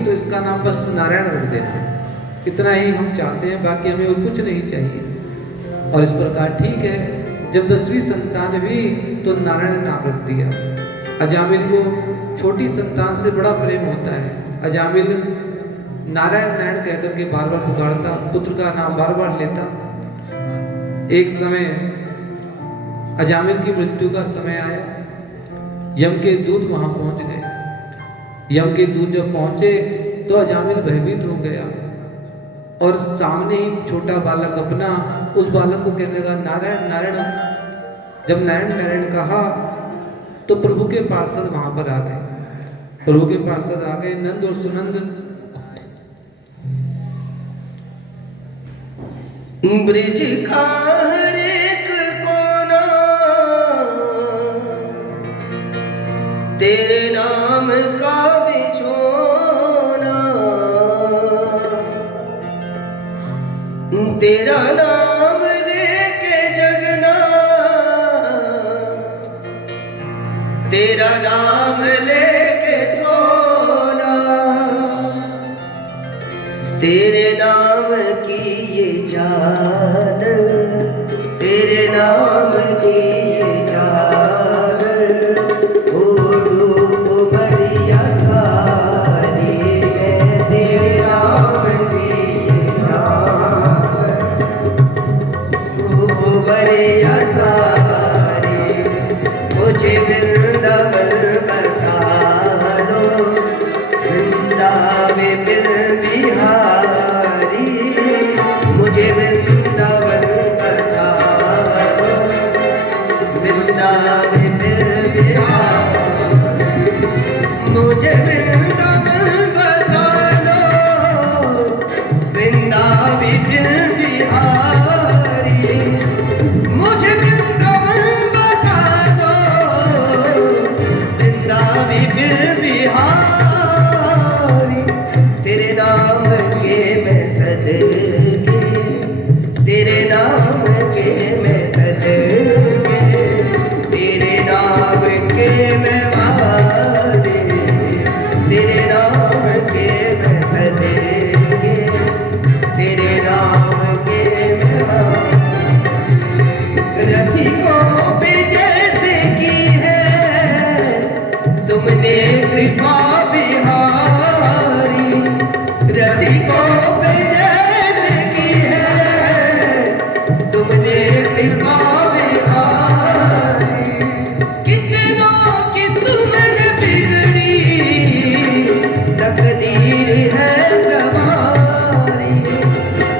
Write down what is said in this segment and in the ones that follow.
तो इसका नाम बस नारायण रख देना, इतना ही हम चाहते हैं, बाकी हमें और कुछ नहीं चाहिए। और इस प्रकार ठीक है, जब 10वीं संतान हुई तो नारायण नाम रख दिया। अजामिल को छोटी संतान से बड़ा प्रेम होता है। अजामिल नारायण नारायण कहकर के बार बार पुकारता, पुत्र का नाम बार बार लेता। एक समय अजामिल की मृत्यु का समय आया, यम के दूत वहां पहुंच गए। यम के दूत जब पहुंचे तो अजामिल भयभीत हो गया और सामने ही छोटा बालक अपना उस बालक को कहने लगा नारायण नारायण। जब नारायण नारायण कहा तो प्रभु के पार्षद वहां पर आ गए। प्रभु के पार्षद आ गए, नंद और सुनंद। ब्रिज का हर एक कोना तेरे नाम का बिछोना, तेरा नाम लेके जगना, तेरा नाम लेके सोना, तेरे नाम की ये जान, तेरे नाम की ये जान, ओ डूब भरिया सारी में तेरे नाम की ये जान, डूब भरिया सारी, मुझे वृंदावन बसा लो, वृंदावन बिहारी, मुझे वृंदावन बसा लो, वृंदावन बिहारी, मुझे वृंदावन बसा लो, वृंदावन बिहारी, मुझे वृंदावन बसा लो, वृंदावन बिहारी। तेरे नाम के मैं सदके, तेरे नाम के मैं सदके, तेरे नाम के मैं वाले, तेरे नाम के मैं सदके, तेरे नाम के मैं वाले। रसिकों पे जैसे की है तुमने कृपा बिहारी, रसिकों पे जैसे की है तुमने कृपा बिहारी, कितनों की तुमने बिगड़ी तकदीर है सवारी,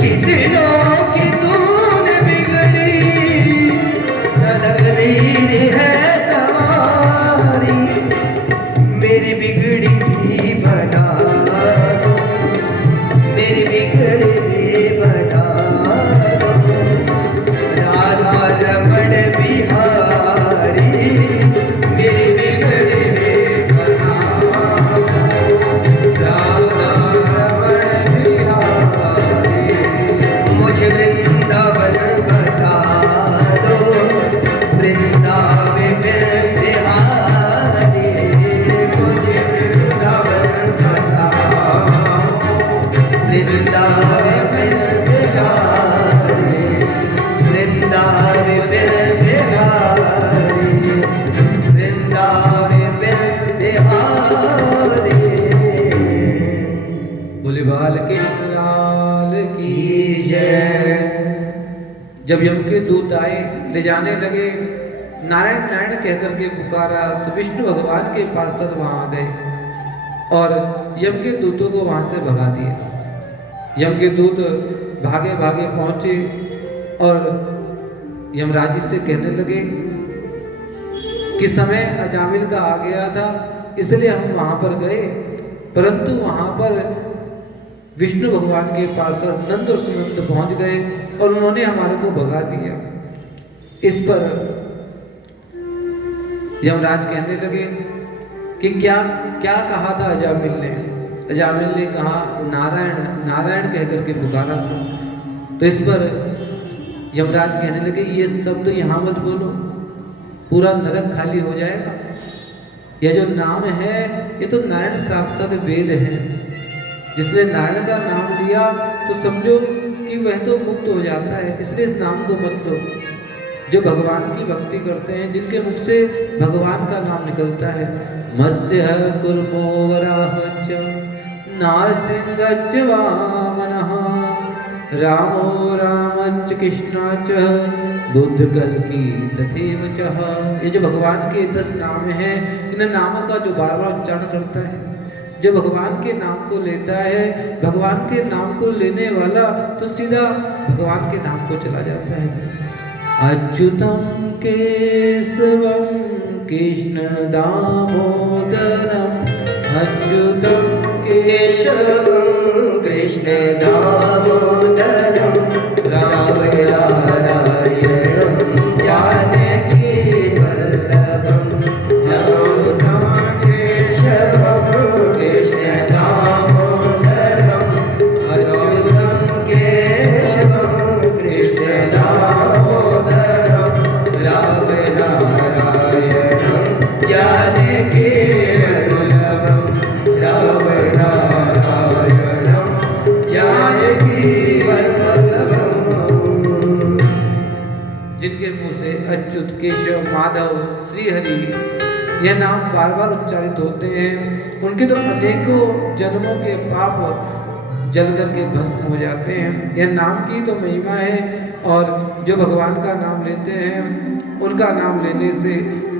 कितनों की तुमने बिगड़ी तकदीर है सवारी, मेरी बिगड़ी भी बना दो, मेरी बिगड़ी भी बना दो, राधा रमण बिहारी, मेरी बिगड़ी भी बना दो, राधा रमण बिहारी, मुझे वृंदावन बसा दो, वृंदावन बिहारी, मुझे वृंदावन बसा दो, वृंदावन बिहारी, वृंदावन बिहारी, वृंदावन बिहारी। बोले बाल कृष्ण लाल की जय। जब यम के दूत आए, ले जाने लगे, नारायण नारायण कहकर के पुकारा तो विष्णु भगवान के पार्षद वहां आ गए और यम के दूतों को वहां से भगा दिया। यम के दूत भागे भागे पहुंचे और यमराज जी से कहने लगे कि समय अजामिल का आ गया था, इसलिए हम वहां पर गए, परंतु वहां पर विष्णु भगवान के पार्षद नंद और सुनंद पहुंच गए और उन्होंने हमारे को भगा दिया। इस पर यमराज कहने लगे कि क्या क्या कहा था अजामिल ने। अजामिल ने कहा नारायण नारायण कहकर के पुकारा था। तो इस पर यमराज कहने लगे ये शब्द यहाँ मत बोलो, पूरा नरक खाली हो जाएगा। यह जो नाम है ये तो नारायण साक्षात वेद है, जिसने नारायण का नाम लिया तो समझो कि वह तो मुक्त हो जाता है, इसलिए इस नाम को मत लो। जो भगवान की भक्ति करते हैं, जिनके मुख से भगवान का नाम निकलता है, मत्स्य कुर्मो वराहश्च नारसिंहश्च वामनः रामो रामश्च कृष्णाच बुद्ध कल्कि तथैव चः। ये जो भगवान के 10 नाम हैं, इन नामों का जो बार बार उच्चारण करता है, जो भगवान के नाम को लेता है, भगवान के नाम को लेने वाला तो सीधा भगवान के नाम को चला जाता है। अच्युतम केशवम कृष्ण दामोदरम, अच्युतम केशवं कृष्ण दामोदरं राम नारायणं जानकी वल्लभं। अच्युतं केशवं कृष्ण दामोदरं, अच्युतं केशवं कृष्ण दामोदरं राम नारायणं जानकी वल्लभं। राम नारायणं जानकी वल्लभं। जिनके मुंह से अच्युत, केशव, माधव, श्रीहरि यह नाम बार बार उच्चारित होते हैं, उनके तो अनेकों जन्मों के पाप जल करके भस्म हो जाते हैं। यह नाम की तो महिमा है, और जो भगवान का नाम लेते हैं, उनका नाम लेने से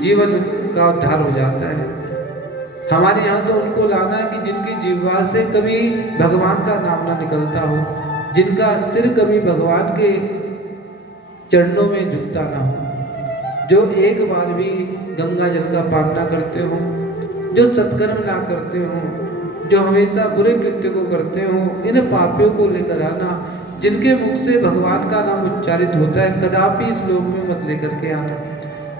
जीवन का उद्धार हो जाता है। हमारे यहाँ तो उनको लाना है कि जिनकी जीवा से कभी भगवान का नाम ना निकलता हो, जिनका सिर कभी भगवान के चरणों में झुकता ना हो, जो एक बार भी गंगा जल का पान ना करते हो, जो सत्कर्म ना करते हो, जो हमेशा बुरे कृत्य को करते हो, इन पापियों को लेकर आना। जिनके मुख से भगवान का नाम उच्चारित होता है, कदापि इस लोक में मत लेकर के आना।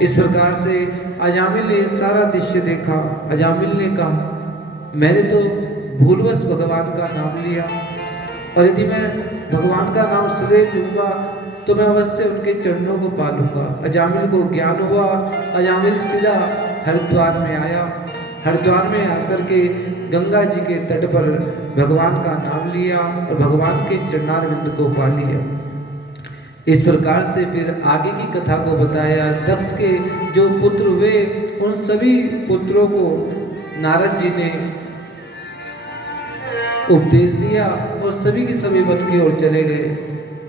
इस प्रकार से अजामिल ने सारा दृश्य देखा। अजामिल ने कहा, मैंने तो भूलवश भगवान का नाम लिया, और यदि मैं भगवान का नाम सदैव लूंगा तो मैं अवश्य उनके चरणों को पालूंगा। अजामिल को ज्ञान हुआ। अजामिल सीधा हरिद्वार में आया। हरिद्वार में आकर के गंगा जी के तट पर भगवान का नाम लिया और भगवान के चरणारविंद को पा लिया। इस प्रकार से फिर आगे की कथा को बताया। दक्ष के जो पुत्र हुए, उन सभी पुत्रों को नारद जी ने उपदेश दिया और सभी के सभी वन की ओर चले गए।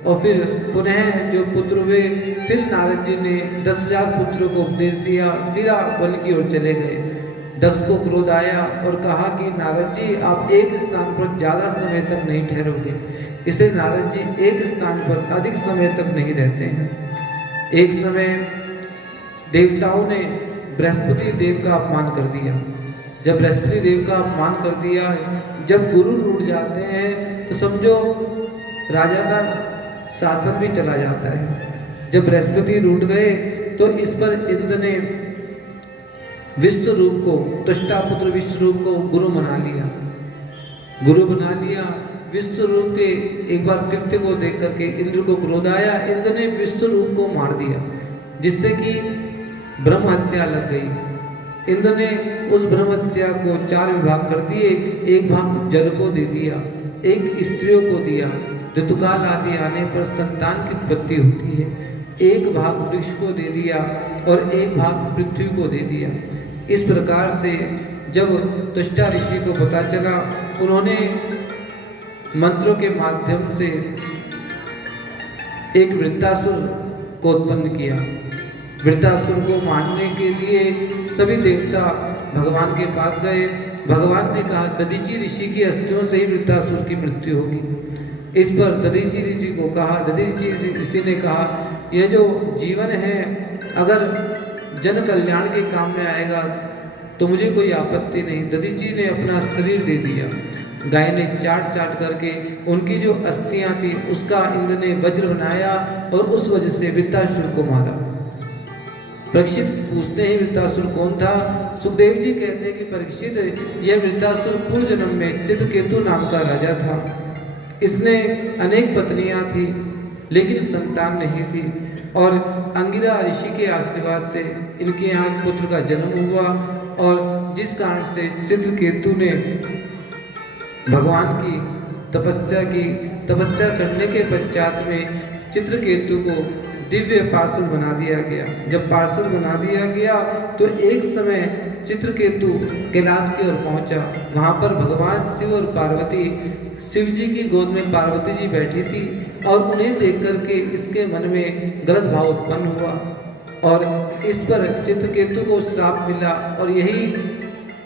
और फिर पुनः जो पुत्र हुए, फिर नारद जी ने 10,000 पुत्रों को उपदेश दिया, फिर वन की ओर चले गए। दक्ष को क्रोध आया और कहा कि नारद जी, आप एक स्थान पर ज़्यादा समय तक नहीं ठहरोगे। इसे नारद जी एक स्थान पर अधिक समय तक नहीं रहते हैं। एक समय देवताओं ने बृहस्पति देव का अपमान कर दिया। जब बृहस्पति देव का अपमान कर दिया, जब गुरु रूठ जाते हैं तो समझो राजा का शासन भी चला जाता है। जब बृहस्पति रूठ गए तो इस पर इंद्र ने विश्व रूप को, तुष्टापुत्र विश्व रूप को गुरु बना लिया। गुरु बना लिया। विश्व रूप के एक बार कृत्य को देख करके इंद्र को क्रोध आया। इंद्र ने विश्व रूप को मार दिया, जिससे कि ब्रह्म हत्या लग गई। इंद्र ने उस ब्रह्म हत्या को 4 विभाग कर दिए। एक भाग जल को दे दिया, एक स्त्रियों को दिया, ऋतुकाल आदि आने पर संतान की उत्पत्ति होती है। एक भाग वृक्ष को दे दिया और एक भाग पृथ्वी को दे दिया। इस प्रकार से जब तुष्टा ऋषि को पता चला, उन्होंने मंत्रों के माध्यम से एक वृत्तासुर को उत्पन्न किया। वृत्तासुर को मारने के लिए सभी देवता भगवान के पास गए। भगवान ने कहा, दधीचि ऋषि की अस्थियों से ही वृत्तासुर की मृत्यु होगी। इस पर दधीचि ऋषि को कहा, दधीचि ऋषि ने कहा, यह जो जीवन है अगर जन कल्याण के काम में आएगा तो मुझे कोई आपत्ति नहीं। दधीचि ने अपना शरीर दे दिया। गाय ने चाट चाट करके उनकी जो अस्थियां थी उसका इंद्र ने वज्र बनाया और उस वजह से वृत्तासुर को मारा। परीक्षित पूछते हैं वृत्तासुर कौन था? सुखदेव जी कहते हैं कि परीक्षित, यह वृत्तासुर पूर्व जन्म में चित्रकेतु नाम का राजा था। इसने अनेक पत्नियां थी लेकिन संतान नहीं थी, और अंगिरा ऋषि के आशीर्वाद से इनके यहाँ पुत्र का जन्म हुआ, और जिस कारण से चित्रकेतु ने भगवान की तपस्या करने के पश्चात में चित्रकेतु को दिव्य पार्षद बना दिया गया। जब पार्षद बना दिया गया तो एक समय चित्रकेतु कैलाश की ओर पहुंचा। वहां पर भगवान शिव और पार्वती, शिव जी की गोद में पार्वती जी बैठी थी और उन्हें देख करके इसके मन में गलत भाव उत्पन्न हुआ और इस पर चित्रकेतु को श्राप मिला और यही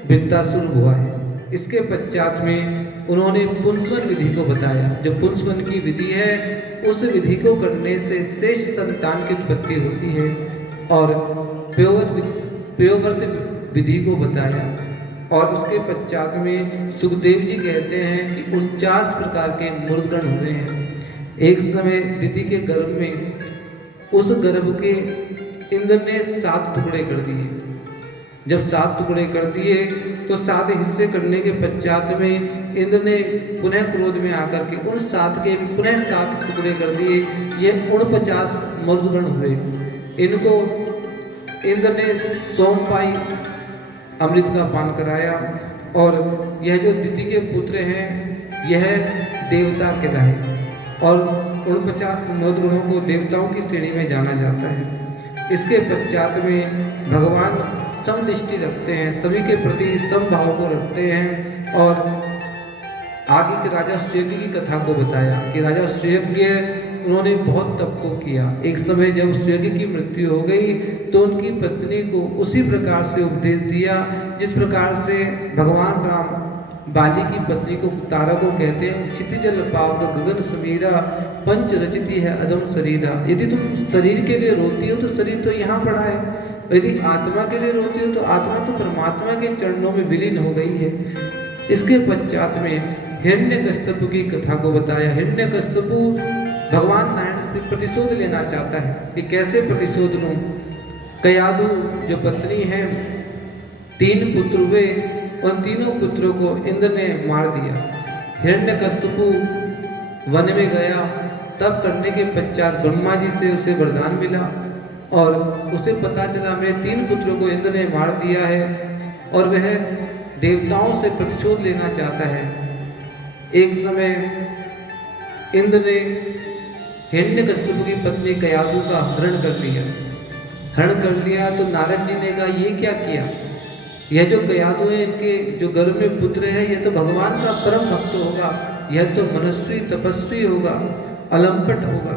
वृत्तासुर हुआ है। इसके पश्चात में उन्होंने पुंसवन विधि को बताया। जो पुंसवन की विधि है उस विधि को करने से शेष संतान की उत्पत्ति होती है और प्योव्रत विधि को बताया। और उसके पश्चात में सुखदेव जी कहते हैं कि 49 प्रकार के मूर्धगण हुए हैं। एक समय दिति के गर्भ में उस गर्भ के इंद्र ने 7 टुकड़े कर दिए। जब 7 टुकड़े कर दिए तो 7 हिस्से करने के पश्चात में इंद्र ने पुनः क्रोध में आकर के उन 7 के पुनः 7 टुकड़े कर दिए। ये 49 मूर्धगण हुए। इनको इंद्र ने सोमपाई अमृत का पान कराया और यह जो दिति के पुत्र हैं यह देवता कहलाए और 49 मूर्धगणों को देवताओं की श्रेणी में जाना जाता है। इसके पश्चात में भगवान समदृष्टि रखते हैं, सभी के प्रति समभाव को रखते हैं और आगे के राजा सुयज्ञ की कथा को बताया कि राजा सुयज्ञ उन्होंने बहुत तप को किया। एक समय जब सुयज्ञ की मृत्यु हो गई तो उनकी पत्नी को उसी प्रकार से उपदेश दिया जिस प्रकार से भगवान राम बाली की पत्नी को तारा को कहते हैं, क्षितिजल पावक गगन समीरा पंच रचिति है अदम शरीरा। यदि तुम शरीर के लिए रोती हो तो शरीर तो यहाँ पड़ा है, यदि आत्मा के लिए रोती हो तो आत्मा तो परमात्मा के चरणों में विलीन हो गई है। इसके पश्चात में हिरण्यकश्यप की कथा को बताया। हिरण्यकश्यप भगवान नारायण से प्रतिशोध लेना चाहता है कि कैसे प्रतिशोध लूं। कयादु जो पत्नी है, 3 पुत्र हुए, उन तीनों पुत्रों को इंद्र ने मार दिया। हिरण्यकश्यप वन में गया, तब करने के पश्चात ब्रह्मा जी से उसे वरदान मिला और उसे पता चला मेरे 3 पुत्रों को इंद्र ने मार दिया है और वह देवताओं से प्रतिशोध लेना चाहता है। एक समय इंद्र ने हिरण्यकश्यप की पत्नी कयादु का हरण कर लिया। हरण कर लिया तो नारद जी ने कहा ये क्या किया, यह जो कयादु है इनके जो गर्भ में पुत्र है यह तो भगवान का परम भक्त होगा, यह तो मनस्वी तपस्वी होगा, अलंपट होगा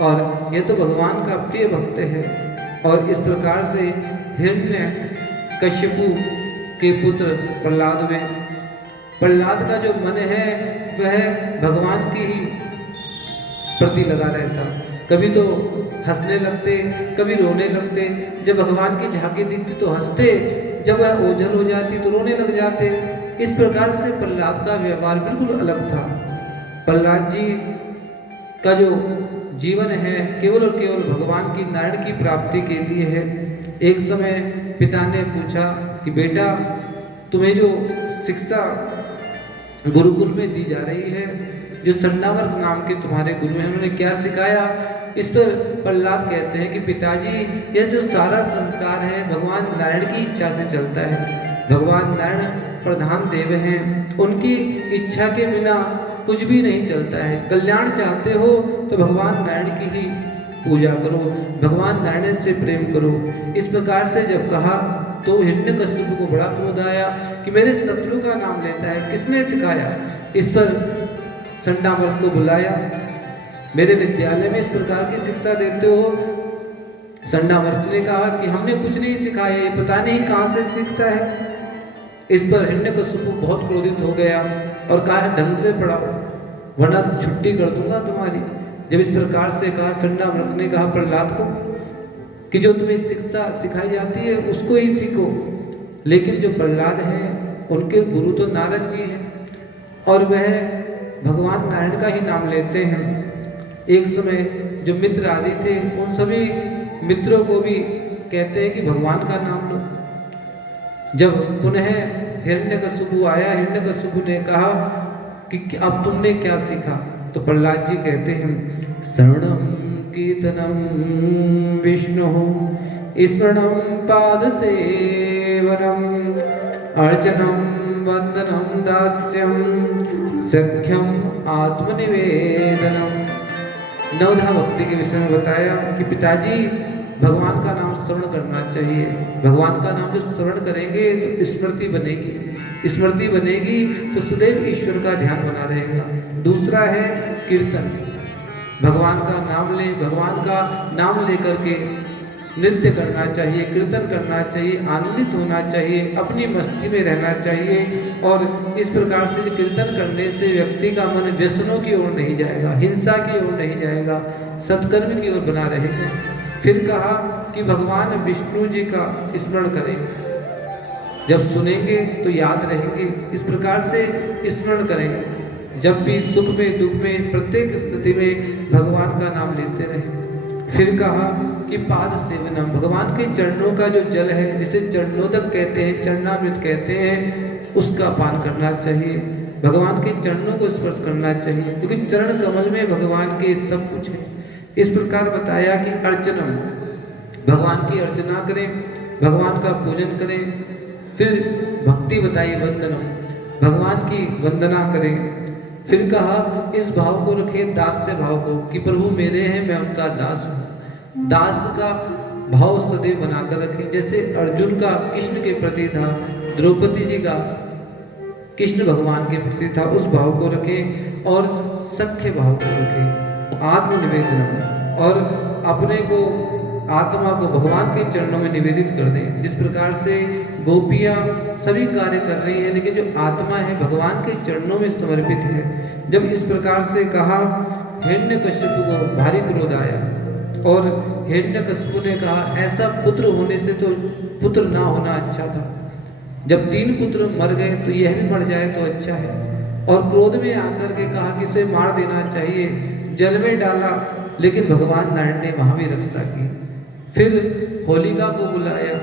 और यह तो भगवान का प्रिय भक्त है। और इस प्रकार से हिरण्यकश्यप के पुत्र प्रहलाद हुए। प्रहलाद का जो मन है वह भगवान की ही प्रति लगा रहता, कभी तो हंसने लगते, कभी रोने लगते। जब भगवान की झांकी दिखती तो हंसते, जब वह ओझल हो जाती तो रोने लग जाते। इस प्रकार से प्रहलाद का व्यवहार बिल्कुल अलग था। प्रहलाद जी का जो जीवन है केवल और केवल भगवान की नारायण की प्राप्ति के लिए है। एक समय पिता ने पूछा कि बेटा तुम्हें जो शिक्षा गुरुकुल में दी जा रही है, जो संडावर्त नाम के तुम्हारे गुरु हैं उन्होंने क्या सिखाया। इस पर प्रहलाद कहते हैं कि पिताजी यह जो सारा संसार है भगवान नारायण की इच्छा से चलता है। भगवान नारायण प्रधान देव हैं, उनकी इच्छा के बिना कुछ भी नहीं चलता है। कल्याण चाहते हो तो भगवान नारायण की ही पूजा करो, भगवान नारायण से प्रेम करो। इस प्रकार से जब कहा तो हिरण्यकश्यप को बड़ा क्रोध आया कि मेरे शत्रु का नाम लेता है, किसने सिखाया। इस पर संडावर्त को बुलाया, मेरे विद्यालय में इस प्रकार की शिक्षा देते हो। संडावर्त ने कहा कि हमने कुछ नहीं सिखाया, ये पता नहीं कहाँ से सीखता है। इस पर हिरण्यकश्यप बहुत क्रोधित हो गया और कहा ढंग से पढ़ाओ वरना छुट्टी कर दूंगा तुम्हारी। जब इस प्रकार से कहा संडावर्त ने कहा प्रहलाद को कि जो तुम्हें शिक्षा सिखाई जाती है उसको ही सीखो। लेकिन जो प्रहलाद हैं उनके गुरु तो नारद जी हैं और वह भगवान नारायण का ही नाम लेते हैं। एक समय जो मित्र आदि थे उन सभी मित्रों को भी कहते हैं कि भगवान का नाम लो। जब पुनः हिरण्यकश्यप आया, हिरण्यकश्यप ने कहा कि अब तुमने क्या सीखा। तो प्रहलाद जी कहते हैं शरणम कीर्तनम विष्णु स्मरणम पाद सेवनम अर्चनम वंदनम दास्यम सख्यम आत्मनिवेदनम। नवधा भक्ति के विषय में बताया कि पिताजी भगवान का नाम श्रवण करना चाहिए। भगवान का नाम जो श्रवण करेंगे तो स्मृति बनेगी, स्मृति बनेगी तो सदैव ईश्वर का ध्यान बना रहेगा। दूसरा है कीर्तन, भगवान का नाम ले, भगवान का नाम लेकर के नृत्य करना चाहिए, कीर्तन करना चाहिए, आनंदित होना चाहिए, अपनी मस्ती में रहना चाहिए। और इस प्रकार से कीर्तन करने से व्यक्ति का मन व्यसनों की ओर नहीं जाएगा, हिंसा की ओर नहीं जाएगा, सत्कर्म की ओर बना रहेगा। फिर कहा कि भगवान विष्णु जी का स्मरण करें, जब सुनेंगे तो याद रहेंगे, इस प्रकार से स्मरण करें। जब भी सुख में दुख में प्रत्येक स्थिति में भगवान का नाम लेते रहें। फिर कहा कि पाद सेवनम, भगवान के चरणों का जो जल है जिसे चरणोदक कहते हैं, चरणामृत कहते हैं, उसका पान करना चाहिए। भगवान के चरणों को स्पर्श करना चाहिए क्योंकि चरण कमल में भगवान के सब कुछ है। इस प्रकार बताया कि अर्चनम, भगवान की अर्चना करें, भगवान का पूजन करें। फिर भक्ति बताई वंदनम, भगवान की वंदना करें। फिर कहा इस भाव को रखें, दास्य भाव को, कि प्रभु मेरे हैं, मैं उनका दास हूँ। दास का भाव सदैव बनाकर रखें, जैसे अर्जुन का कृष्ण के प्रति था, द्रौपदी जी का कृष्ण भगवान के प्रति था, उस भाव को रखें। और सख्य भाव को रखें, आत्मनिवेदन, और अपने को आत्मा को भगवान के चरणों में निवेदित कर दें। जिस प्रकार से गोपियाँ सभी कार्य कर रही हैं लेकिन जो आत्मा है भगवान के चरणों में समर्पित है। जब इस प्रकार से कहा, हिरण्यकश्यप को भारी क्रोध आया और हिरण्यकश्यप ने कहा ऐसा पुत्र होने से तो पुत्र ना होना अच्छा था, जब 3 पुत्र मर गए तो यह भी मर जाए तो अच्छा है। और क्रोध में आकर के कहा कि इसे मार देना चाहिए, जल में डाला, लेकिन भगवान नारायण ने वहां भी रक्षा की। फिर होलिका को बुलाया,